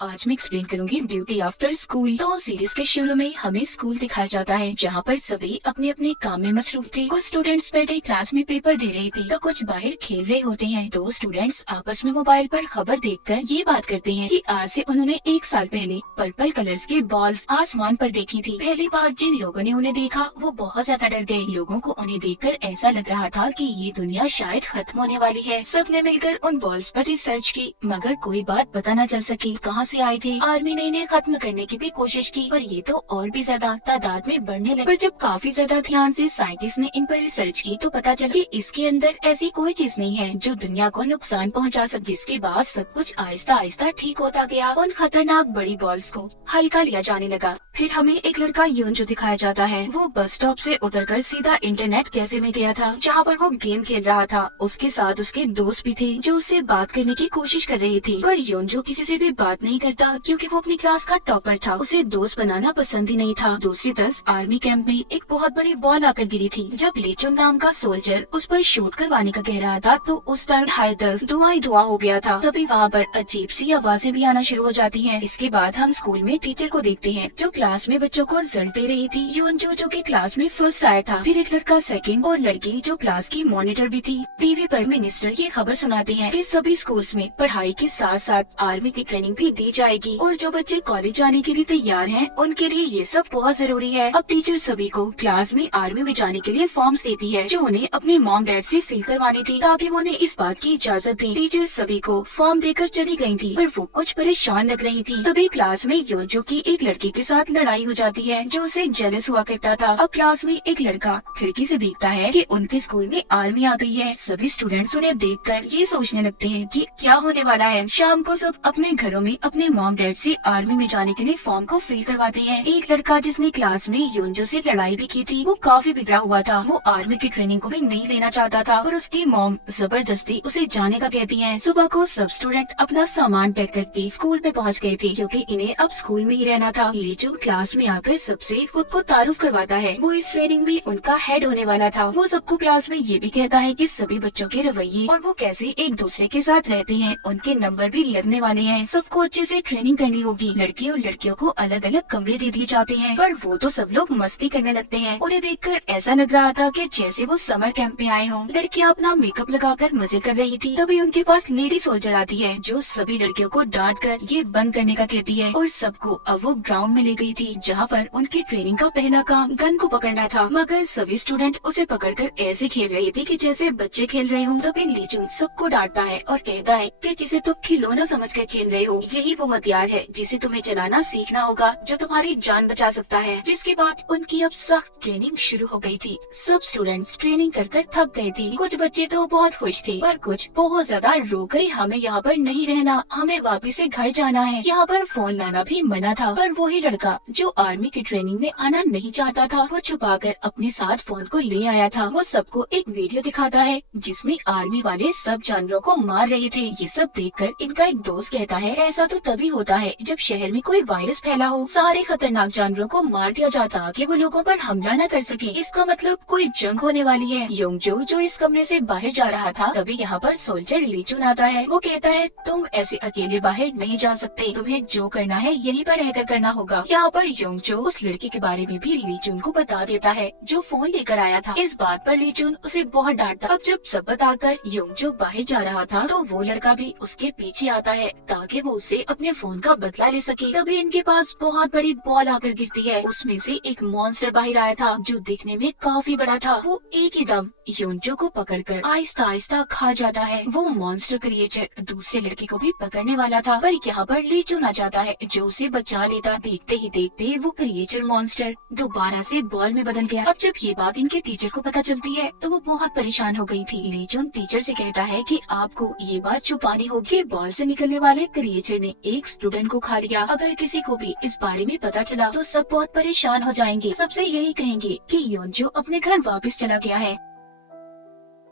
आज मैं एक्सप्लेन करूंगी ड्यूटी आफ्टर स्कूल। तो सीरीज के शुरू में हमें स्कूल दिखाया जाता है जहाँ पर सभी अपने अपने काम में मसरूफ थे। कुछ स्टूडेंट्स बैठे क्लास में पेपर दे रहे थे तो कुछ बाहर खेल रहे होते हैं। दो स्टूडेंट्स आपस में मोबाइल पर खबर देखकर ये बात करते हैं कि आज से उन्होंने 1 साल पहले पर्पल कलर्स के बॉल्स आसमान पर देखी थी। पहली बार जिन लोगों ने उन्हें देखा वो बहुत ज्यादा डर गए। लोगों को उन्हें देखकर ऐसा लग रहा था कि ये दुनिया शायद खत्म होने वाली है। सबने मिलकर उन बॉल्स पर रिसर्च की मगर कोई बात पता न चल सकी कहाँ से आए थे। आर्मी ने इन्हें खत्म करने की भी कोशिश की पर ये तो और भी ज्यादा तादाद में बढ़ने लगे। पर जब काफी ज्यादा ध्यान से साइंटिस्ट ने इन पर रिसर्च की तो पता चला कि इसके अंदर ऐसी कोई चीज नहीं है जो दुनिया को नुकसान पहुंचा सके। जिसके बाद सब कुछ आहिस्ता आहिस्ता ठीक होता गया। उन खतरनाक बड़ी बॉल्स को हल्का लिया जाने लगा। फिर हमें एक लड़का योंजो दिखाया जाता है। वो बस स्टॉप से उतरकर सीधा इंटरनेट कैफे में गया था जहाँ पर वो गेम खेल रहा था। उसके साथ उसके दोस्त भी थे जो उससे बात करने की कोशिश कर रहे थे पर योंजो किसी से भी बात नहीं करता क्योंकि वो अपनी क्लास का टॉपर था। उसे दोस्त बनाना पसंद ही नहीं था। दूसरी तरफ आर्मी कैंप में एक बहुत बड़ी बॉल आकर गिरी थी। जब लीचुन नाम का सोल्जर उस पर शूट करवाने का कह रहा था तो उस तरफ हर तरफ धुआं ही धुआं हो गया था। तभी वहाँ पर अजीब सी आवाजें भी आना शुरू हो जाती हैं। इसके बाद हम स्कूल में टीचर को देखते हैं जो क्लास में बच्चों को रिजल्ट दे रही थी। योंजो जो कि क्लास में फर्स्ट आया था, फिर एक लड़का सेकंड और लड़की जो क्लास की मॉनिटर भी थी। टीवी पर मिनिस्टर ये खबर सुनाते हैं कि सभी स्कूल्स में पढ़ाई के साथ साथ आर्मी की ट्रेनिंग भी दी जाएगी और जो बच्चे कॉलेज जाने के लिए तैयार हैं उनके लिए ये सब बहुत जरूरी है। अब टीचर सभी को क्लास में आर्मी में जाने के लिए फॉर्म्स देती है जो उन्हें अपने मॉम डैड से फिल करवानी थी ताकि वो उन्हें इस बात की इजाजत दें। टीचर सभी को फॉर्म देकर चली गई थी पर वो कुछ परेशान लग रही थी। तभी क्लास में योंजो की एक लड़की के साथ लड़ाई हो जाती है जो उसे जेलस हुआ करता था। अब क्लास में एक लड़का खिड़की से देखता है कि उनके स्कूल में आर्मी आ गई है। सभी स्टूडेंट्स उन्हें देखकर ये सोचने लगते हैं कि क्या होने वाला है। शाम को सब अपने घरों में अपने मॉम डैड से आर्मी में जाने के लिए फॉर्म को फिल करवाते हैं। एक लड़का जिसने क्लास में योंजो से लड़ाई भी की थी वो काफी बिगड़ा हुआ था। वो आर्मी की ट्रेनिंग को भी नहीं लेना चाहता था पर उसकी मॉम जबरदस्ती उसे जाने का कहती है। सुबह को सब स्टूडेंट अपना सामान पैक करके स्कूल में पहुंच गए थे क्योंकि इन्हें अब स्कूल में ही रहना था। लीचू क्लास में आकर सबसे खुद को तारुफ करवाता है। वो इस ट्रेनिंग में उनका हेड होने वाला था। वो सबको क्लास में ये भी कहता है कि सभी बच्चों के रवैये और वो कैसे एक दूसरे के साथ रहते हैं उनके नंबर भी लगने वाले हैं। सबको अच्छे से ट्रेनिंग करनी होगी। लड़के और लड़कियों को अलग अलग कमरे दे दिए जाते हैं पर वो तो सब लोग मस्ती करने लगते हैं। उन्हें देखकर ऐसा लग रहा था कि जैसे वो समर कैंप में आए हों। लड़कियां अपना मेकअप लगाकर मजे कर रही थी। तभी उनके पास लेडी सोल्जर आती है जो सभी लड़कियों को डांट कर ये बंद करने का कहती है और सबको अब वो ग्राउंड में ले गई थी जहाँ पर उनकी ट्रेनिंग का पहला काम गन को पकड़ना था। मगर सभी स्टूडेंट उसे पकड़कर ऐसे खेल रहे थे कि जैसे बच्चे खेल रहे हों। तभी लीचू सबको डांटता है और कहता है कि जिसे तुम खिलौना समझकर खेल रहे हो यही वो हथियार है जिसे तुम्हें चलाना सीखना होगा जो तुम्हारी जान बचा सकता है। जिसके बाद उनकी अब सख्त ट्रेनिंग शुरू हो गई थी। सब स्टूडेंट्स ट्रेनिंग कर कर थक गए थे। कुछ बच्चे तो बहुत खुश थे पर कुछ बहुत ज्यादा रो गए। हमें यहाँ पर नहीं रहना, हमें वापस से घर जाना है। यहाँ पर फोन लाना भी मना था पर वही लड़का जो आर्मी की ट्रेनिंग में आना नहीं चाहता था वो छुपाकर अपने साथ फोन को ले आया था। वो सबको एक वीडियो दिखाता है जिसमें आर्मी वाले सब जानवरों को मार रहे थे। ये सब देखकर इनका एक दोस्त कहता है ऐसा तो तभी होता है जब शहर में कोई वायरस फैला हो। सारे खतरनाक जानवरों को मार दिया जाता ताकि वो लोगों पर हमला न कर सके। इसका मतलब कोई जंग होने वाली है। योंजो जो इस कमरे से बाहर जा रहा था तभी यहाँ पर सोल्जर लीचुन आता है। वो कहता है तुम ऐसे अकेले बाहर नहीं जा सकते, तुम्हें जो करना है यहीं पर रहकर करना होगा। यहाँ पर योंजो उस लड़के के बारे में भी लीचुन को बता देता है जो फोन लेकर आया था। इस बात पर लीचुन उसे बहुत डांटता। अब जब सब बताकर योंजो बाहर जा रहा था तो वो लड़का भी उसके पीछे आता है ताकि वो उससे अपने फोन का बदला ले सके। तभी इनके पास बहुत बड़ी बॉल आकर गिरती है। उसमें से एक मॉन्स्टर बाहर आया था जो दिखने में काफी बड़ा था। वो एक ही दम योंजो को पकड़कर आहिस्ता आहिस्ता खा जाता है। वो मॉन्स्टर क्रिएचर दूसरे लड़के को भी पकड़ने वाला था पर यहाँ पर लीचून आ जाता है जो उसे बचा लेता। देखते ही देखते वो क्रिएचर मॉन्स्टर दोबारा से बॉल में बदल गया। अब जब ये बात इनके टीचर को पता चलती है तो वो बहुत परेशान हो गई थी। लीचून टीचर से कहता है कि आपको ये बात छुपानी होगी। बॉल से निकलने वाले क्रिएचर ने एक स्टूडेंट को खा लिया। अगर किसी को भी इस बारे में पता चला तो सब बहुत परेशान हो जाएंगे। सबसे यही कहेंगे कि योंजो अपने घर वापस चला गया है।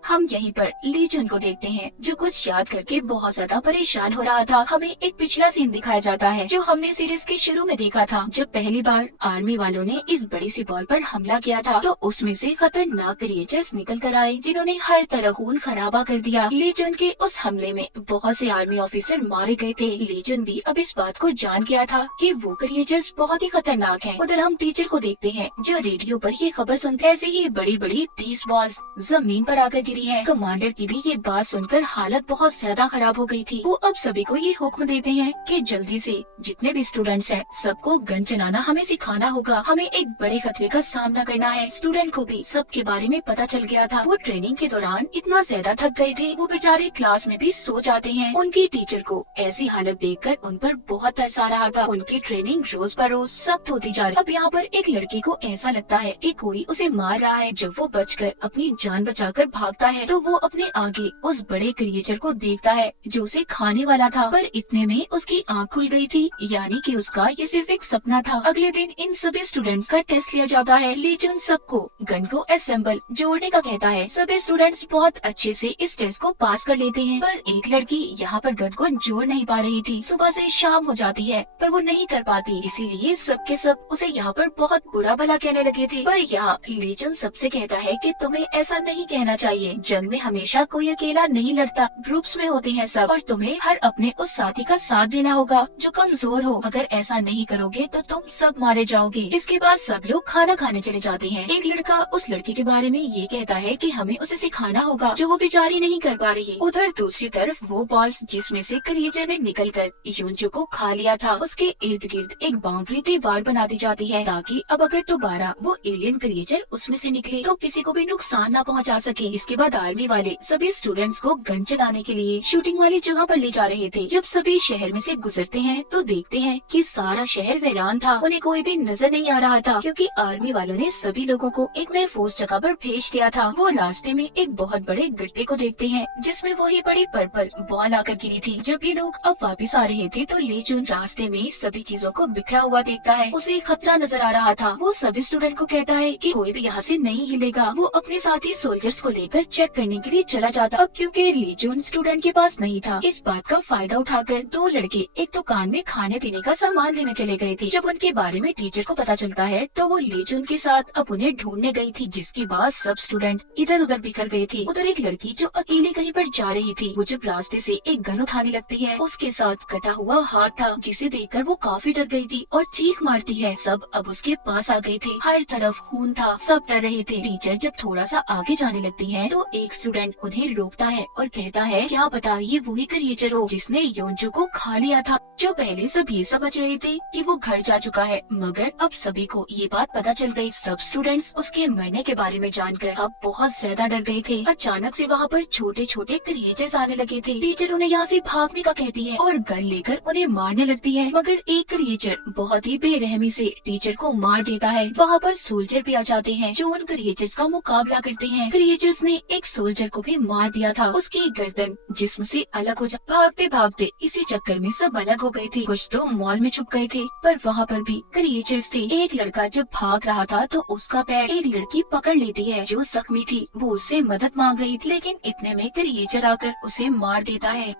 हम यहीं पर ली जुन को देखते हैं जो कुछ याद करके बहुत ज्यादा परेशान हो रहा था। हमें एक पिछला सीन दिखाया जाता है जो हमने सीरीज के शुरू में देखा था, जब पहली बार आर्मी वालों ने इस बड़ी सी बॉल पर हमला किया था। तो उसमें से खतरनाक क्रिएचर्स निकल कर आए जिन्होंने हर तरह खून खराबा कर दिया। ली जुन के उस हमले में बहुत से आर्मी ऑफिसर मारे गए थे। ली जुन भी अब इस बात को जान गया था कि वो क्रिएचर्स बहुत ही खतरनाक हैं। उधर हम टीचर को देखते हैं जो रेडियो पर ये खबर सुनते ऐसे ही बड़ी बड़ी 30 बॉल्स जमीन पर आकर गिरी है। कमांडर की भी ये बात सुनकर हालत बहुत ज्यादा खराब हो गई थी। वो अब सभी को ये हुक्म देते हैं कि जल्दी से जितने भी स्टूडेंट्स हैं सबको गन चलाना हमें सिखाना होगा। हमें एक बड़े खतरे का सामना करना है। स्टूडेंट को भी सबके बारे में पता चल गया था। वो ट्रेनिंग के दौरान इतना ज्यादा थक गए थे, वो बेचारे क्लास में भी सो जाते हैं। उनकी टीचर को ऐसी हालत देखकर उन पर बहुत तरस आ रहा था। उनकी ट्रेनिंग रोज पर रोज सख्त होती जा रही। अब यहाँ पर एक लड़के को ऐसा लगता है कि कोई उसे मार रहा है। जब वो बचकर अपनी जान बचाकर भागता है तो वो अपने आगे उस बड़े क्रिएचर को देखता है जो उसे खाने वाला था। पर इतने में उसकी आँख खुल गई थी, यानी कि उसका ये सिर्फ एक सपना था। अगले दिन इन सभी स्टूडेंट्स का टेस्ट लिया जाता है। ली जुन सबको गन को असेंबल जोड़ने का कहता है। सभी स्टूडेंट्स बहुत अच्छे से इस टेस्ट को पास कर लेते हैं, पर एक लड़की यहाँ पर गन को जोड़ नहीं पा रही थी। सुबह से शाम हो जाती है पर वो नहीं कर पाती, इसीलिए सबके सब उसे यहाँ पर बहुत बुरा भला कहने लगे थे। पर यहाँ ली जुन सबसे कहता है कि तुम्हें ऐसा नहीं कहना चाहिए। जंग में हमेशा कोई अकेला नहीं लड़ता, ग्रुप्स में होते हैं सब, और तुम्हें हर अपने उस साथी का साथ देना होगा जो कमजोर हो। अगर ऐसा नहीं करोगे तो तुम सब मारे जाओगे। इसके बाद सब लोग खाना खाने चले जाते हैं। एक लड़का उस लड़की के बारे में ये कहता है कि हमें उसे सिखाना होगा जो वो बेचारी नहीं कर पा रही। उधर दूसरी तरफ वो बॉल्स जिसमें से क्रिएचर ने निकलकर योंजो को खा लिया था, उसके इर्द गिर्द एक बाउंड्री दीवार बना दी जाती है ताकि अब अगर दोबारा वो एलियन क्रिएचर उसमें से निकले तो किसी को भी नुकसान न पहुंचा सके। इसके बाद आर्मी वाले सभी स्टूडेंट्स को गन चलाने के लिए शूटिंग वाली जगह पर ले जा रहे थे। जब सभी शहर में से गुजरते हैं तो देखते हैं कि सारा शहर वीरान था। उन्हें कोई भी नजर नहीं आ रहा था क्योंकि आर्मी वालों ने सभी लोगों को एक महफूज जगह पर भेज दिया था। वो रास्ते में एक बहुत बड़े गड्ढे को देखते हैं जिसमें वही बड़ी पर्पल बॉल आकर गिरी थी। जब ये लोग अब वापस आ रहे थे तो ली जुन रास्ते में सभी चीजों को बिखरा हुआ देखता है। उसे खतरा नजर आ रहा था। वो सभी स्टूडेंट को कहता है कि कोई भी यहाँ से नहीं हिलेगा। वो अपने साथी सोल्जर्स को लेकर चेक करने के लिए चला जाता। अब क्योंकि ली जुन स्टूडेंट के पास नहीं था, इस बात का फायदा उठाकर दो लड़के एक दुकान में खाने पीने का सामान लेने चले गए थे। जब उनके बारे में टीचर को पता चलता है तो वो ली जुन के साथ अब उन्हें ढूंढने गई थी, जिसके बाद सब स्टूडेंट इधर उधर बिखर गए थे। उधर एक लड़की जो अकेले कहीं पर जा रही थी, वो जब रास्ते से एक गन उठाने लगती है, उसके साथ कटा हुआ हाथ था जिसे देखकर वो काफी डर गई थी और चीख मारती है। सब अब उसके पास आ गए थे, हर तरफ खून था, सब डर रहे थे। टीचर जब थोड़ा सा आगे जाने लगती है तो एक स्टूडेंट उन्हें रोकता है और कहता है क्या पता ये वही क्रिएचर हो जिसने योंजो को खा लिया था। जो पहले सब ये समझ रहे थे कि वो घर जा चुका है, मगर अब सभी को ये बात पता चल गई। सब स्टूडेंट्स उसके मरने के बारे में जानकर अब बहुत ज्यादा डर गए थे। अचानक से वहाँ पर छोटे छोटे क्रिएचर्स आने लगे थे। टीचर उन्हें यहाँ से भागने का कहती है और गन लेकर उन्हें मारने लगती है, मगर एक क्रिएचर बहुत ही बेरहमी से टीचर को मार देता है। वहाँ पर सोल्जर भी आ जाते हैं जो उन क्रिएचर्स का मुकाबला करते हैं। क्रिएचर्स ने एक सोल्जर को भी मार दिया था, उसकी गर्दन जिस्म से अलग हो जा। भागते भागते इसी चक्कर में सब अलग हो गए थे। कुछ तो मॉल में छुप गए थे पर वहाँ पर भी क्रिएचर्स थे। एक लड़का जब भाग रहा था तो उसका पैर एक लड़की पकड़ लेती है जो जख्मी थी। वो उससे मदद मांग रही थी, लेकिन इतने में क्रिएचर आकर उसे मार देता है।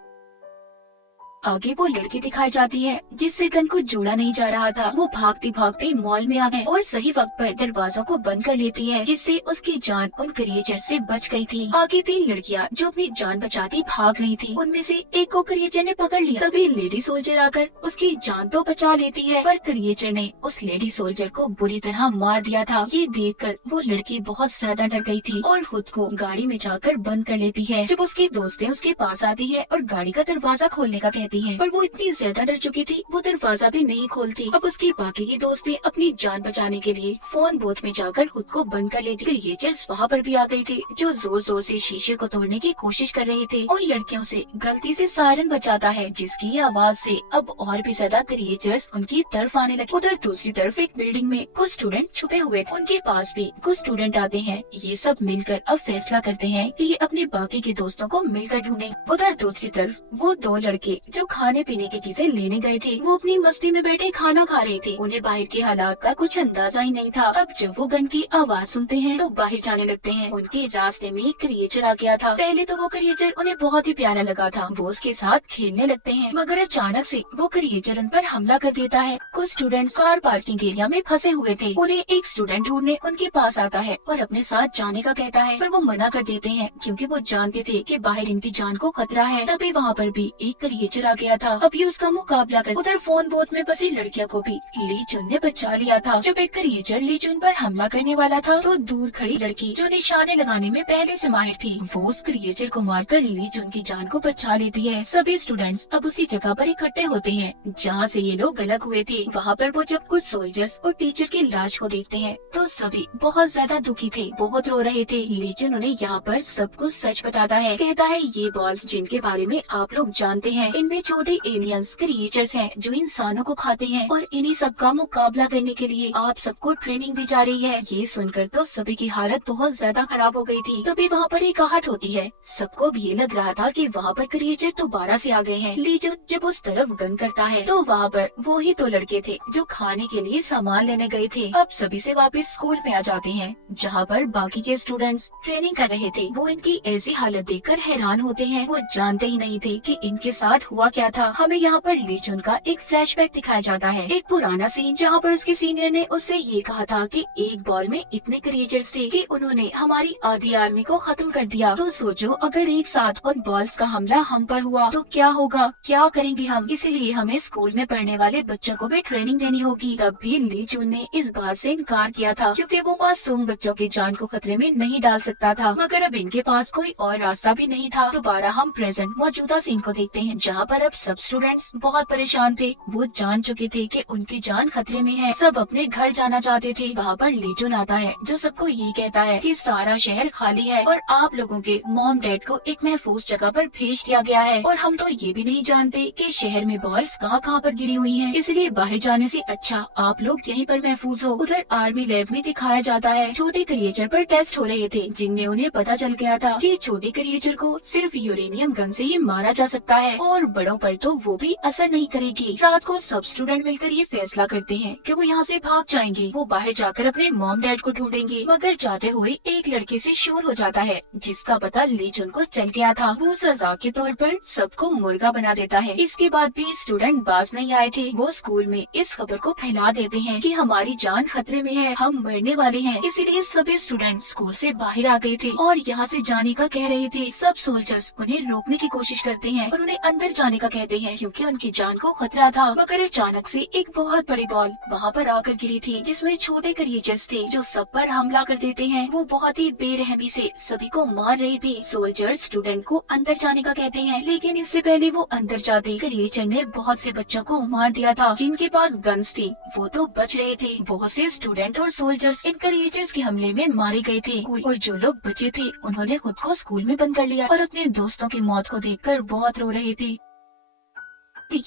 आगे वो लड़की दिखाई जाती है जिससे गन को जोड़ा नहीं जा रहा था। वो भागते भागते मॉल में आ गए और सही वक्त पर दरवाजा को बंद कर लेती है, जिससे उसकी जान उन क्रिएचर से बच गई थी। आगे 3 लड़कियां जो अपनी जान बचाती भाग रही थी, उनमें से एक को क्रिएचर ने पकड़ लिया। तभी लेडी सोल्जर आकर उसकी जान तो बचा लेती है, पर क्रिएचर ने उस लेडी सोल्जर को बुरी तरह मार दिया था। ये देखकर वो लड़की बहुत ज्यादा डर गई थी और खुद को गाड़ी में जाकर बंद कर लेती है। जब उसकी दोस्तें उसके पास आती है और गाड़ी का दरवाजा खोलने का कहती है, पर वो इतनी ज्यादा डर चुकी थी वो दरवाजा भी नहीं खोलती। अब उसकी बाकी की दोस्तें अपनी जान बचाने के लिए फोन बूथ में जाकर खुद को बंद कर लेती। क्रिएचर्स वहाँ पर भी आ गए थे जो जोर जोर से शीशे को तोड़ने की कोशिश कर रहे थे और लड़कियों से गलती से सायरन बजाता है, जिसकी आवाज से अब और भी ज्यादा क्रिएचर्स उनकी तरफ आने लगे। उधर दूसरी तरफ एक बिल्डिंग में कुछ स्टूडेंट छुपे हुए थे, उनके पास भी कुछ स्टूडेंट आते हैं। ये सब मिलकर अब फैसला करते हैं कि ये अपने बाकी के दोस्तों को मिलकर ढूंढें। उधर दूसरी तरफ वो 2 लड़के जो जो खाने पीने की चीजें लेने गए थे वो अपनी मस्ती में बैठे खाना खा रहे थे। उन्हें बाहर के हालात का कुछ अंदाजा ही नहीं था। अब जब वो गन की आवाज सुनते हैं तो बाहर जाने लगते हैं। उनके रास्ते में एक क्रिएचर आ गया था। पहले तो वो क्रिएचर उन्हें बहुत ही प्यारा लगा था। वो उसके साथ खेलने लगते हैं, मगर अचानक से वो क्रिएचर उन पर हमला कर देता है। कुछ स्टूडेंट्स कार पार्किंग एरिया में फंसे हुए थे। उन्हें एक स्टूडेंट ढूंढने उनके पास आता है और अपने साथ जाने का कहता है, पर वो मना कर देते हैं क्योंकि वो जानते थे कि बाहर इनकी जान को खतरा है। तभी वहाँ पर भी एक क्रिएचर आ गया था। अभी उसका मुकाबला कर उधर फोन बोट में फंसी लड़कियों को भी ली चुन ने बचा लिया था। जब एक क्रिएचर ली चुन पर हमला करने वाला था तो दूर खड़ी लड़की जो निशाने लगाने में पहले से माहिर थी, वो उस क्रिएचर को मारकर ली चुन की जान को बचा लेती है। सभी स्टूडेंट्स अब उसी जगह पर इकट्ठे होते हैं जहाँ से ये लोग अलग हुए थे। वहाँ पर वो जब कुछ सोल्जर्स और टीचर की लाश को देखते हैं तो सभी बहुत ज्यादा दुखी थे, बहुत रो रहे थे। ली चुन उन्हें यहाँ पर सब कुछ सच बताता है। कहता है, ये बॉल्स जिनके बारे में आप लोग जानते हैं, इनमें छोटे एलियंस क्रिएचर्स हैं जो इंसानों को खाते हैं और इन्हीं सब का मुकाबला करने के लिए आप सबको ट्रेनिंग दी जा रही है। ये सुनकर तो सभी की हालत बहुत ज्यादा खराब हो गई थी। तभी वहाँ पर एक आहट होती है। सबको भी ये लग रहा था कि वहाँ पर क्रिएचर दोबारा से आ गए हैं। ली चुन जब उस तरफ गन करता है तो वहाँ पर वो ही तो लड़के थे जो खाने के लिए सामान लेने गए थे। अब सभी से वापस स्कूल में आ जाते हैं जहाँ पर बाकी के स्टूडेंट्स ट्रेनिंग कर रहे थे। वो इनकी ऐसी हालत देखकर हैरान होते हैं। वो जानते ही नहीं थे कि इनके साथ हुआ क्या था। हमें यहाँ पर ली चुन का एक फ्लैशबैक दिखाया जाता है, एक पुराना सीन जहाँ पर उसके सीनियर ने उससे ये कहा था कि एक बॉल में इतने क्रिएचर्स थे कि उन्होंने हमारी आधी आर्मी को खत्म कर दिया। तो सोचो अगर एक साथ उन बॉल्स का हमला हम पर हुआ तो क्या होगा, क्या करेंगे हम। इसीलिए हमें स्कूल में पढ़ने वाले बच्चों को भी ट्रेनिंग देनी होगी। तब भी ली चुन ने इस बात से इनकार किया था क्योंकि वो मासूम बच्चों की जान को खतरे में नहीं डाल सकता था। मगर अब इनके पास कोई और रास्ता भी नहीं था। दोबारा हम प्रेजेंट मौजूदा सीन को देखते हैं जहाँ पर अब सब स्टूडेंट्स बहुत परेशान थे। वो जान चुके थे कि उनकी जान खतरे में है। सब अपने घर जाना चाहते थे। वहाँ पर ली चुन आता है जो सबको ये कहता है कि सारा शहर खाली है और आप लोगों के मॉम डैड को एक महफूज जगह पर भेज दिया गया है और हम तो ये भी नहीं जानते कि शहर में बॉल्स कहाँ कहाँ पर गिरी हुई हैं। इसलिए बाहर जाने से अच्छा आप लोग यहीं पर महफूज हो। उधर आर्मी लैब में दिखाया जाता है छोटे क्रिएचर पर टेस्ट हो रहे थे जिनमें उन्हें पता चल गया था कि छोटे क्रिएचर को सिर्फ यूरेनियम गन से ही मारा जा सकता है और बड़ों पर तो वो भी असर नहीं करेगी। रात को सब स्टूडेंट मिलकर ये फैसला करते हैं कि वो यहाँ से भाग जाएंगे। वो बाहर जाकर अपने मॉम डैड को ढूंढेंगे। मगर जाते हुए एक लड़के से शोर हो जाता है जिसका पता ली चुन को चल गया था। वो सजा के तौर पर सबको मुर्गा बना देता है। इसके बाद भी स्टूडेंट बाज नहीं आए थे। वो स्कूल में इस खबर को फैला देते हैं कि हमारी जान खतरे में है, हम मरने वाले हैं। इसीलिए सभी स्टूडेंट स्कूल से बाहर आ गए थे और यहाँ से जाने का कह रहे थे। सब सोल्जर्स उन्हें रोकने की कोशिश करते हैं और उन्हें अंदर जाने का कहते हैं क्योंकि उनकी जान को खतरा था। मगर अचानक से एक बहुत बड़ी बॉल वहाँ पर आकर गिरी थी जिसमें छोटे क्रिएचर्स थे जो सब पर हमला कर देते हैं। वो बहुत ही बेरहमी से सभी को मार रहे थे। सोल्जर स्टूडेंट को अंदर जाने का कहते हैं लेकिन इससे पहले वो अंदर जाते क्रिएचर ने बहुत से बच्चों को मार दिया था। जिनके पास गन्स थी वो तो बच रहे थे। बहुत से स्टूडेंट और सोल्जर्स इन क्रिएचर्स के हमले में मारे गए थे और जो लोग बचे थे उन्होंने खुद को स्कूल में बंद कर लिया और अपने दोस्तों की मौत को देखकर बहुत रो रहे थे।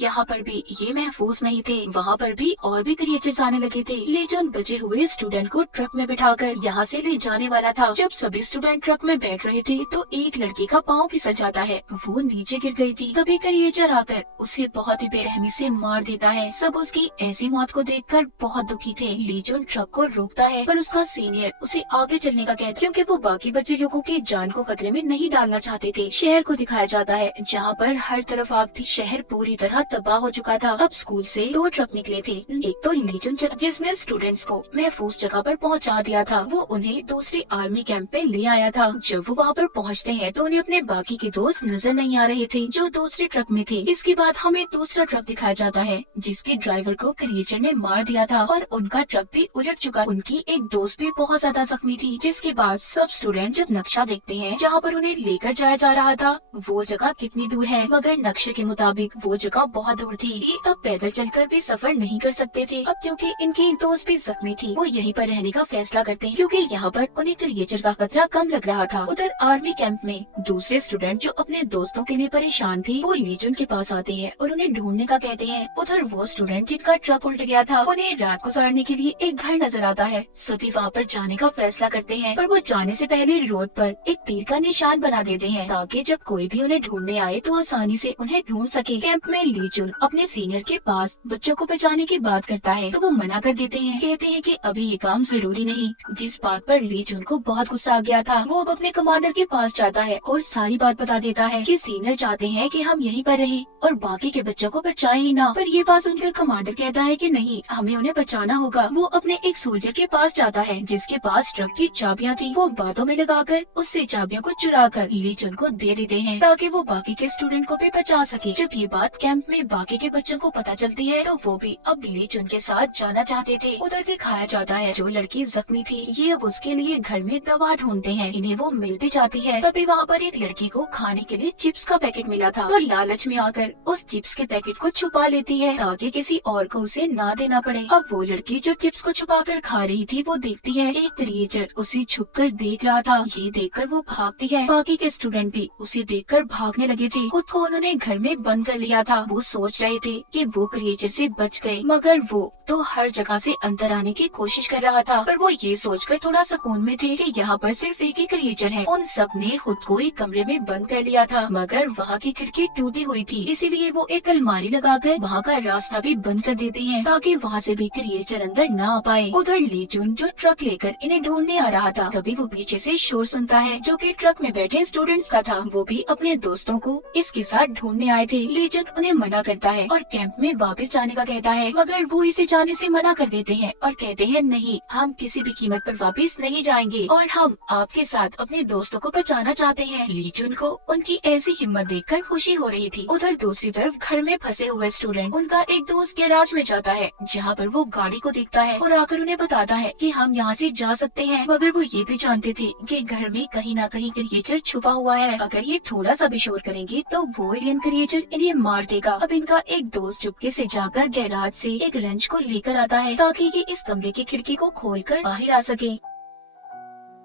यहाँ पर भी ये महफूज नहीं थे। वहाँ पर भी और भी क्रिएचर्स आने लगे थे। ली चुन बचे हुए स्टूडेंट को ट्रक में बिठाकर यहाँ से ले जाने वाला था। जब सभी स्टूडेंट ट्रक में बैठ रहे थे तो एक लड़की का पाँव फिसल जाता है। वो नीचे गिर गई थी। तभी क्रिएचर आकर उसे बहुत ही बेरहमी से मार देता है। सब उसकी ऐसी मौत को देखकर बहुत दुखी थे। ली चुन ट्रक को रोकता है पर उसका सीनियर उसे आगे चलने का कहता है क्योंकि वो बाकी बचे लोगों की जान को खतरे में नहीं डालना चाहते थे। शहर को दिखाया जाता है जहाँ पर हर तरफ आग थी। शहर पूरी तरह तबाह हो चुका था। अब स्कूल से 2 ट्रक निकले थे। एक तो ली चुन जिसने स्टूडेंट्स को महफूज जगह पर पहुंचा दिया था। वो उन्हें दूसरे आर्मी कैंप पे ले आया था। जब वो वहाँ पर पहुँचते हैं तो उन्हें अपने बाकी के दोस्त नजर नहीं आ रहे थे जो दूसरे ट्रक में थे। इसके बाद हमें दूसरा ट्रक दिखाया जाता है जिसके ड्राइवर को क्रिएचर ने मार दिया था और उनका ट्रक भी उलट चुका। उनकी एक दोस्त भी बहुत ज्यादा जख्मी थी। जिसके बाद सब स्टूडेंट जब नक्शा देखते हैं जहाँ पर उन्हें लेकर जाया जा रहा था वो जगह कितनी दूर है, मगर नक्शे के मुताबिक वो जगह बहुत दूर थी। ये अब पैदल चलकर भी सफर नहीं कर सकते थे। अब क्योंकि इनकी दोस्त भी जख्मी थी वो यहीं पर रहने का फैसला करते हैं क्योंकि यहाँ पर उन्हें क्रिएचर का खतरा कम लग रहा था। उधर आर्मी कैंप में दूसरे स्टूडेंट जो अपने दोस्तों के लिए परेशान थे वो ली चुन के पास आते हैं और उन्हें ढूंढने का कहते हैं। उधर वो स्टूडेंट जिनका ट्रक उल्ट गया था उन्हें रात को गुजारने के लिए एक घर नजर आता है। सभी वहाँ पर जाने का फैसला करते हैं पर वो जाने से पहले रोड पर एक तीर का निशान बना देते हैं ताकि जब कोई भी उन्हें ढूंढने आए तो आसानी से उन्हें ढूंढ सके। कैंप में ली जुन अपने सीनियर के पास बच्चों को बचाने की बात करता है तो वो मना कर देते हैं, कहते हैं कि अभी ये काम जरूरी नहीं। जिस बात पर ली जुन को बहुत गुस्सा आ गया था, वो अब अपने कमांडर के पास जाता है और सारी बात बता देता है कि सीनियर चाहते हैं कि हम यहीं पर रहें और बाकी के बच्चों को बचाए ही ना। पर ये बात सुनकर कमांडर कहता है कि नहीं, हमें उन्हें बचाना होगा। वो अपने एक सोल्जर के पास जाता है जिसके पास ट्रक की चाबियां थी। वो बातों में लगाकर उससे चाबियों को चुरा कर ली जुन को दे देते हैं ताकि वो बाकी के स्टूडेंट को भी बचा सके। जब ये बात कैंप में बाकी के बच्चों को पता चलती है तो वो भी अब ली जुन के साथ जाना चाहते थे। उधर दिखाया जाता है जो लड़की जख्मी थी ये अब उसके लिए घर में दवा ढूंढते हैं। इन्हें वो मिल भी जाती है। तभी वहाँ पर एक लड़की को खाने के लिए चिप्स का पैकेट मिला था और लालच में आकर उस चिप्स के पैकेट को छुपा लेती है ताकि किसी और को उसे ना देना पड़े। अब वो लड़की जो चिप्स को छुपा कर खा रही थी वो देखती है एक क्रिएचर उसे छुप कर देख रहा था। ये देखकर वो भागती है। बाकी के स्टूडेंट भी उसे देखकर भागने लगे थे। खुद को उन्होंने घर में बंद कर लिया था। वो सोच रहे थे कि वो क्रिएचर से बच गए, मगर वो तो हर जगह से अंदर आने की कोशिश कर रहा था। पर वो ये सोचकर थोड़ा सुकून में थे कि यहाँ पर सिर्फ एक ही क्रिएचर है। उन सब ने खुद को एक कमरे में बंद कर लिया था, मगर वहाँ की खिड़की टूटी हुई थी, इसीलिए वो एक अलमारी लगाकर वहाँ का रास्ता भी बंद कर देते हैं ताकि वहाँ से भी क्रिएचर अंदर न आ पाए। उधर ली जुन जो ट्रक लेकर इन्हें ढूंढने आ रहा था, तभी वो पीछे से शोर सुनता है जो कि ट्रक में बैठे स्टूडेंट्स का था। वो भी अपने दोस्तों को इसके साथ ढूंढने आए थे। ली जुन उन्हें मना करता है और कैंप में वापस जाने का कहता है, मगर वो इसे जाने से मना कर देते हैं और कहते हैं नहीं, हम किसी भी कीमत पर वापस नहीं जाएंगे और हम आपके साथ अपने दोस्तों को बचाना चाहते हैं। ली जुन को उनकी ऐसी हिम्मत देखकर खुशी हो रही थी। उधर दूसरी तरफ घर में फंसे हुए स्टूडेंट, उनका एक दोस्त गैराज में जाता है जहाँ पर वो गाड़ी को देखता है और आकर उन्हें बताता है कि हम यहाँ से जा सकते हैं। मगर वो ये भी जानते थे कि घर में कहीं ना कहीं क्रिएचर छुपा हुआ है। अगर ये थोड़ा सा भी शोर करेंगे तो वो एलियन क्रिएचर इन्हें मार देगा। अब इनका एक दोस्त चुपके से जाकर गैराज से एक रेंच को लेकर आता है ताकि ये इस कमरे की खिड़की को खोलकर बाहर आ सके।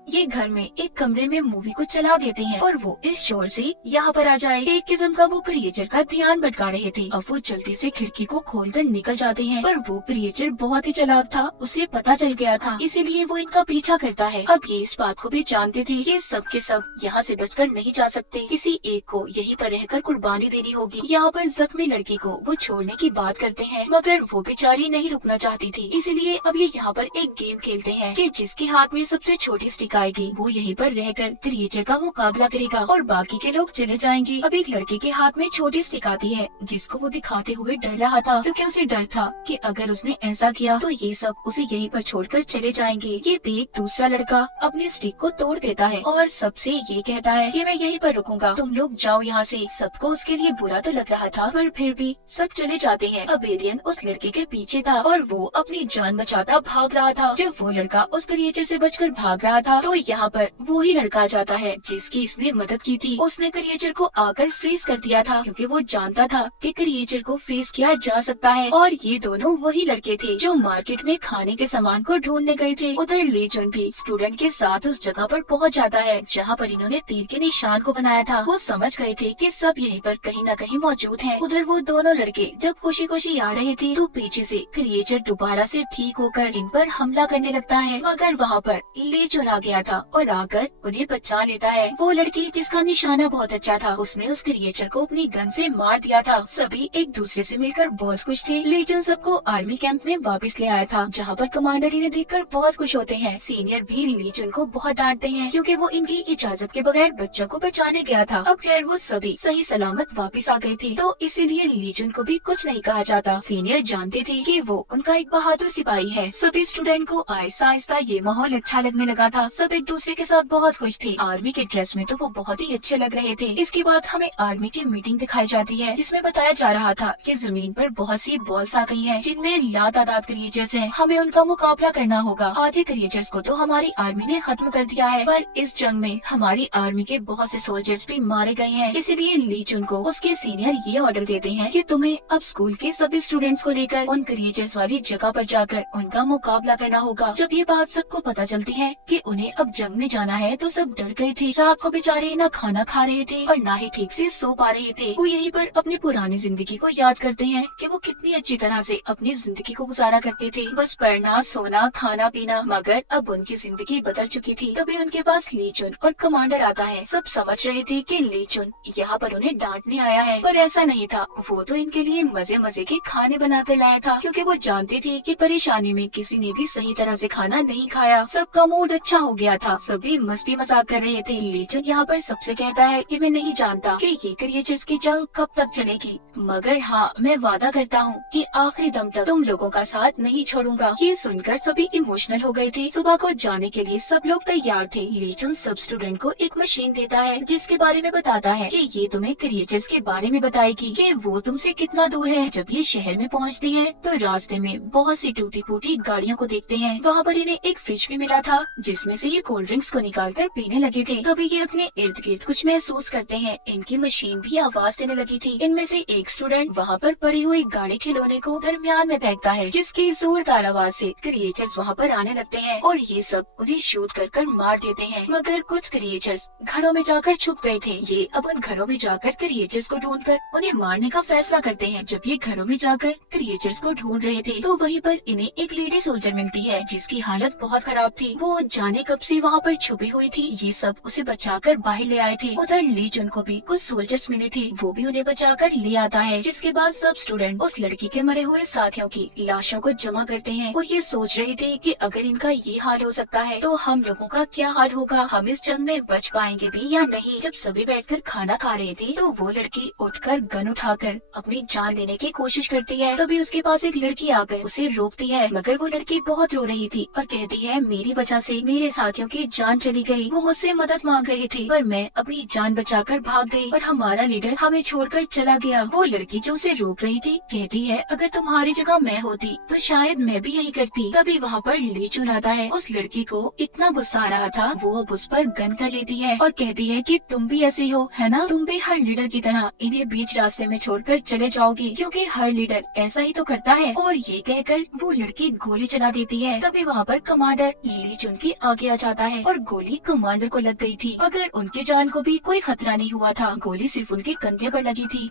ये घर में एक कमरे में मूवी को चला देते हैं और वो इस शोर से यहाँ पर आ जाए। एक किस्म का वो क्रिएचर का ध्यान भटका रहे थे। अब वो जल्दी से खिड़की को खोलकर निकल जाते हैं, पर वो क्रिएचर बहुत ही चालाक था, उसे पता चल गया था, इसीलिए वो इनका पीछा करता है। अब ये इस बात को भी जानते थे कि सब के सब यहाँ से बचकर नहीं जा सकते, किसी एक को यहीं पर रहकर कुर्बानी देनी होगी। यहाँ पर जख्मी लड़की को वो छोड़ने की बात करते हैं, मगर वो बेचारी नहीं रुकना चाहती थी, इसीलिए अब ये यहाँ पर एक गेम खेलते हैं कि जिसके हाथ में सबसे छोटी स्टिक आएगी वो यहीं पर रहकर क्रिएचर का मुकाबला करेगा और बाकी के लोग चले जाएंगे। अब एक लड़के के हाथ में छोटी स्टिक आती है जिसको वो दिखाते हुए डर रहा था, क्योंकि उसे डर था कि अगर उसने ऐसा किया तो ये सब उसे यहीं पर छोड़कर चले जाएंगे। ये देख दूसरा लड़का अपनी स्टिक को तोड़ देता है और सबसे ये कहता है कि मैं यहीं पर रुकूंगा, तुम लोग जाओ यहाँ से। सबको उसके लिए बुरा तो लग रहा था, पर फिर भी सब चले जाते हैं। अब एलियन उस लड़के के पीछे था और वो अपनी जान बचाता भाग रहा था। जब वो लड़का उस क्रिएचर से बचकर भाग रहा था तो यहाँ पर वो ही लड़का आ जाता है जिसकी इसने मदद की थी। उसने क्रिएचर को आकर फ्रीज कर दिया था क्योंकि वो जानता था कि क्रिएचर को फ्रीज किया जा सकता है। और ये दोनों वही लड़के थे जो मार्केट में खाने के सामान को ढूंढने गए थे। उधर ली जुन भी स्टूडेंट के साथ उस जगह पर पहुंच जाता है जहाँ पर इन्होंने तीर के निशान को बनाया था। वो समझ गए थे कि सब यहीं पर कहीं न कहीं मौजूद हैं। उधर वो दोनों लड़के जब खुशी खुशी आ रहे थे तो पीछे से क्रिएचर दोबारा से ठीक होकर इन पर हमला करने लगता है, मगर वहाँ पर ली जुन आ गया था और आकर उन्हें बचा लेता है। वो लड़की जिसका निशाना बहुत अच्छा था उसने उस क्रिएचर को अपनी गन से मार दिया था। सभी एक दूसरे से मिलकर बहुत खुश थे। ली जुन सबको आर्मी कैंप में वापस ले आया था जहाँ पर कमांडर इन्हें देखकर बहुत खुश होते हैं। सीनियर भी ली जुन को बहुत डांटते हैं क्योंकि वो इनकी इजाजत के बगैर बच्चों को बचाने गया था। अब खैर वो सभी सही सलामत वापस आ गए थे तो इसीलिए ली जुन को भी कुछ नहीं कहा जाता। सीनियर जानते थे कि वो उनका एक बहादुर सिपाही है। सभी स्टूडेंट को आहिस्ता आहिस्ता ये माहौल अच्छा लगने लगा था। सब एक दूसरे के साथ बहुत खुश थे। आर्मी के ड्रेस में तो वो बहुत ही अच्छे लग रहे थे। इसके बाद हमें आर्मी की मीटिंग दिखाई जाती है जिसमें बताया जा रहा था कि जमीन पर बहुत सी बॉल्स आ गई हैं जिनमें लातादाद क्रिएचर्स हैं। हमें उनका मुकाबला करना होगा। आधे क्रिएचर्स को तो हमारी आर्मी ने खत्म कर दिया है, पर इस जंग में हमारी आर्मी के बहुत से सोल्जर्स भी मारे गए हैं। इसीलिए ली जुन को उसके सीनियर ये ऑर्डर देते हैं कि तुम्हें अब स्कूल के सभी स्टूडेंट्स को लेकर उन क्रिएचर्स वाली जगह पर जाकर उनका मुकाबला करना होगा। जब ये बात सबको पता चलती है कि उन्हें अब जंग में जाना है तो सब डर गए थे। रात को बेचारे ना खाना खा रहे थे और ना ही ठीक से सो पा रहे थे। वो यहीं पर अपनी पुरानी जिंदगी को याद करते हैं कि वो कितनी अच्छी तरह से अपनी जिंदगी को गुजारा करते थे, बस पढ़ना, सोना, खाना पीना। मगर अब उनकी जिंदगी बदल चुकी थी। तभी उनके पास ली चुन और कमांडर आता है। सब समझ रहे थे कि ली चुन यहाँ पर उन्हें डांटने आया है, पर ऐसा नहीं था। वो तो इनके लिए मजे मजे के खाने बना कर लाया था, क्योंकि वो जानते थे कि परेशानी में किसी ने भी सही तरह से खाना नहीं खाया। सबका मूड अच्छा हो गया था, सभी मस्ती मजाक कर रहे थे। ली चुन यहाँ पर सबसे कहता है कि मैं नहीं जानता कि ये क्रिएचर्स की जंग कब तक चलेगी, मगर हाँ, मैं वादा करता हूँ कि आखिरी दम तक तुम लोगों का साथ नहीं छोड़ूंगा। ये सुनकर सभी इमोशनल हो गए थे। सुबह को जाने के लिए सब लोग तैयार थे। ली चुन सब स्टूडेंट को एक मशीन देता है जिसके बारे में बताता है कि ये तुम्हें क्रिएचर्स के बारे में बताएगी कि वो तुमसे कितना दूर है। जब ये शहर में पहुँचती है तो रास्ते में बहुत सी टूटी फूटी गाड़ियों को देखते हैं। वहाँ पर इन्हें एक फ्रिज भी मिला था जिसमें से ये कोल्ड ड्रिंक्स को निकाल कर पीने लगे थे। तभी ये अपने इर्द गिर्द कुछ महसूस करते हैं। इनकी मशीन भी आवाज देने लगी थी। इनमें से एक स्टूडेंट वहाँ पर पड़ी हुई गाड़ी खिलौने को दरमियान में फेंकता है, जिसकी जोरदार आवाज से क्रिएचर्स वहाँ पर आने लगते हैं और ये सब उन्हें शूट कर मार देते हैं। मगर कुछ क्रिएचर्स घरों में जाकर छुप गए थे। ये अब उन घरों में जाकर क्रिएचर्स को ढूंढकर उन्हें मारने का फैसला करते हैं। जब ये घरों में जाकर क्रिएचर्स को ढूंढ रहे थे तो वहीं पर इन्हें एक लेडी सोल्जर मिलती है जिसकी हालत बहुत खराब थी। वो जाने कब से वहाँ पर छुपी हुई थी। ये सब उसे बचाकर बाहर ले आए थे। उधर ली चुन को भी कुछ सोल्जर्स मिले थे, वो भी उन्हें बचाकर ले आता है। जिसके बाद सब स्टूडेंट उस लड़की के मरे हुए साथियों की लाशों को जमा करते हैं और ये सोच रहे थे कि अगर इनका ये हाल हो सकता है तो हम लोगों का क्या हाल होगा, हम इस जंग में बच पाएंगे भी या नहीं। जब सभी बैठकर खाना खा रहे थे तो वो लड़की उठकर गन उठाकर अपनी जान लेने की कोशिश करती है। तभी उसके पास एक लड़की आकर उसे रोकती है, मगर वो लड़की बहुत रो रही थी और कहती है मेरी वजह से मेरे साथियों की जान चली गई। वो मुझसे मदद मांग रहे थे पर मैं अपनी जान बचाकर भाग गई और हमारा लीडर हमें छोड़कर चला गया। वो लड़की जो उसे रोक रही थी कहती है अगर तुम्हारी जगह मैं होती तो शायद मैं भी यही करती। तभी वहाँ पर ली चुन आता है। उस लड़की को इतना गुस्सा आ रहा था, वो अब उस पर गन कर लेती है और कहती है कि तुम भी ऐसे हो है ना, तुम भी हर लीडर की तरह इन्हें बीच रास्ते में छोड़कर चले जाओगे, क्योंकि हर लीडर ऐसा ही तो करता है। और ये कहकर वो लड़की गोली चला देती है। तभी वहाँ पर कमांडर ली चुन के आगे आ जाता है और गोली कमांडर को लग गई थी, मगर उनके जान को भी कोई खतरा नहीं हुआ था। गोली सिर्फ उनके कंधे पर लगी थी।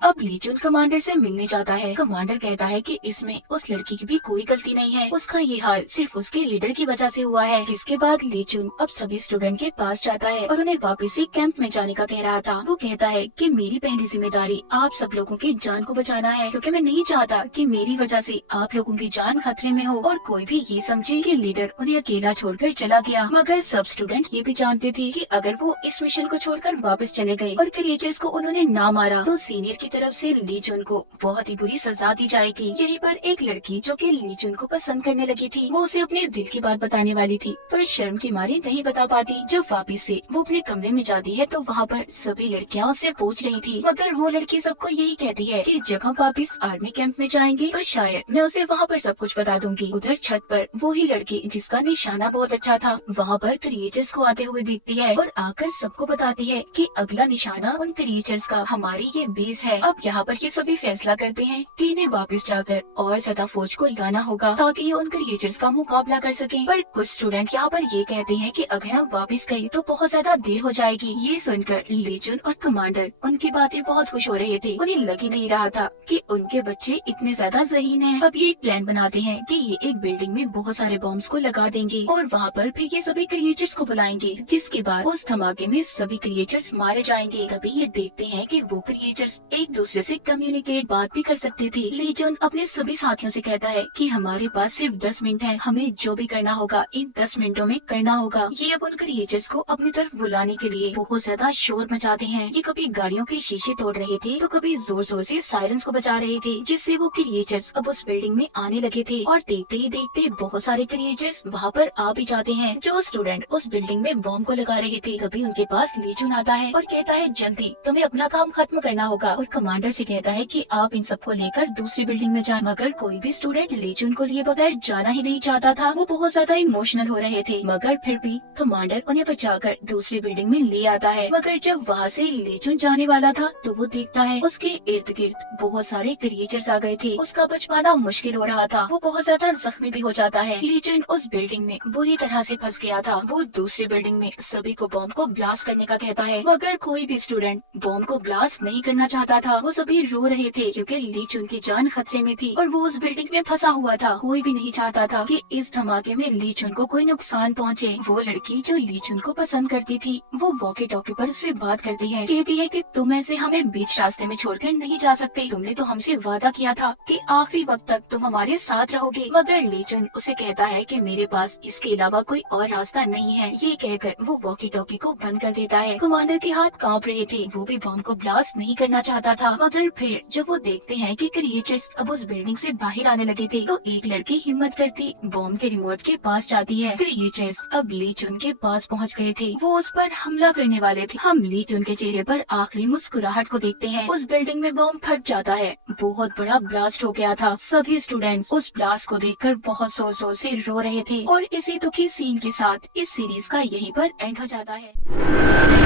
अब ली चुन कमांडर से मिलने जाता है। कमांडर कहता है कि इसमें उस लड़की की भी कोई गलती नहीं है, उसका ये हाल सिर्फ उसके लीडर की वजह से हुआ है। जिसके बाद ली चुन अब सभी स्टूडेंट के पास जाता है और उन्हें वापस से कैंप में जाने का कह रहा था। वो कहता है कि मेरी पहली जिम्मेदारी आप सब लोगों की जान को बचाना है, क्योंकि मैं नहीं चाहता कि मेरी वजह से आप लोगों की जान खतरे में हो और कोई भी ये समझे कि लीडर उन्हें अकेला छोड़कर चला गया। मगर सब स्टूडेंट ये भी जानते थे कि अगर वो इस मिशन को छोड़कर वापस चले गए और क्रिएचर्स को उन्होंने ना मारा तो सीनियर की तरफ से ली चुन को बहुत ही बुरी सजा दी जाएगी। यहीं पर एक लड़की जो कि ली चुन को पसंद करने लगी थी, वो उसे अपने दिल की बात बताने वाली थी पर शर्म की मारी नहीं बता पाती। जब वापस से वो अपने कमरे में जाती है तो वहाँ पर सभी लड़कियां उससे पूछ रही थी, मगर वो लड़की सबको यही कहती है कि जब हम वापस आर्मी कैंप में जाएंगे तो शायद मैं उसे वहाँ पर सब कुछ बता दूंगी। उधर छत पर वो ही लड़की जिसका निशाना बहुत अच्छा था वहाँ पर क्रिएचर्स को आते हुए देखती है और आकर सबको बताती है कि अगला निशाना उन क्रिएचर्स का हमारी ये बेस है। अब यहाँ पर ये सभी फैसला करते हैं कि इन्हें वापस जाकर और ज्यादा फौज को लाना होगा ताकि ये उन क्रिएचर्स का मुकाबला कर सकें। पर कुछ स्टूडेंट यहाँ पर ये कहते हैं कि अगर हम वापस गए तो बहुत ज्यादा देर हो जाएगी। ये सुनकर ली चुन और कमांडर उनकी बातें बहुत खुश हो रहे थे। उन्हें लग ही नहीं रहा था कि उनके बच्चे इतने ज्यादा ज़हीन हैं। अब ये एक प्लान बनाते हैं कि ये एक बिल्डिंग में बहुत सारे बॉम्ब्स को लगा देंगे और वहाँ पर फिर ये सभी क्रिएचर्स को बुलाएंगे, जिसके बाद उस धमाके में सभी क्रिएचर्स मारे जाएंगे। तभी ये देखते हैं कि वो क्रिएचर्स एक दूसरे से कम्युनिकेट बात भी कर सकते थे। ली चुन अपने सभी साथियों से कहता है कि हमारे पास सिर्फ 10 मिनट है, हमें जो भी करना होगा इन 10 मिनटों में करना होगा। ये अब उन क्रिएचर्स को अपनी तरफ बुलाने के लिए बहुत ज्यादा शोर मचाते हैं। ये कभी गाड़ियों के शीशे तोड़ रहे थे तो कभी जोर जोर से सायरन्स को बजा रहे थे, जिससे वो क्रिएचर्स अब उस बिल्डिंग में आने लगे थे। और देखते ही देखते बहुत सारे क्रिएचर्स वहाँ पर आ भी जाते हैं। जो स्टूडेंट उस बिल्डिंग में बॉम्ब को लगा रहे थे तभी उनके पास ली चुन आता है और कहता है जल्दी तुम्हें अपना काम खत्म करना होगा और कमांडर से कहता है कि आप इन सबको लेकर दूसरी बिल्डिंग में जाएं। मगर कोई भी स्टूडेंट ली चुन को लिए बगैर जाना ही नहीं चाहता था। वो बहुत ज्यादा इमोशनल हो रहे थे, मगर फिर भी कमांडर उन्हें बचाकर दूसरी बिल्डिंग में ले आता है। मगर जब वहाँ से ली चुन जाने वाला था तो वो देखता है उसके इर्द गिर्द बहुत सारे क्रिएचर्स आ गए थे। उसका बच पाना मुश्किल हो रहा था। वो बहुत ज्यादा जख्मी भी हो जाता है। ली चुन उस बिल्डिंग में बुरी तरह से फंस गया था। वो दूसरी बिल्डिंग में सभी को बॉम्ब को ब्लास्ट करने का कहता है, मगर कोई भी स्टूडेंट बॉम्ब को ब्लास्ट नहीं करना चाहता था। वो सभी रो रहे थे क्योंकि ली चुन की जान खतरे में थी और वो उस बिल्डिंग में फंसा हुआ था। कोई भी नहीं चाहता था कि इस धमाके में ली चुन को कोई नुकसान पहुंचे। वो लड़की जो ली चुन को पसंद करती थी वो वॉकी टॉकी पर उससे बात करती है, कहती है कि तुम ऐसे हमें बीच रास्ते में छोड़कर नहीं जा सकते। तुमने तो हमसे वादा किया था कि आखिरी वक्त तक तुम हमारे साथ रहोगे। मगर ली चुन उसे कहता है कि मेरे पास इसके अलावा कोई और रास्ता नहीं है। ये कहकर वो वॉकी टॉकी को बंद कर देता है। कमांडर के हाथ कांप रहे थे। वो भी बॉम्ब को ब्लास्ट नहीं करना चाहता था। मगर फिर जब वो देखते हैं कि क्रिएचर्स अब उस बिल्डिंग से बाहर आने लगे थे तो एक लड़की हिम्मत करती बॉम्ब के रिमोट के पास जाती है। क्रिएचर्स अब ली चुन के पास पहुंच गए थे। वो उस पर हमला करने वाले थे। हम ली चुन के चेहरे पर आखिरी मुस्कुराहट को देखते हैं। उस बिल्डिंग में बॉम्ब फट जाता है। बहुत बड़ा ब्लास्ट हो गया था। सभी स्टूडेंट्स उस ब्लास्ट को देखकर बहुत जोर जोर से रो रहे थे और इसी दुखी सीन के साथ इस सीरीज का यहीं पर एंड हो जाता है।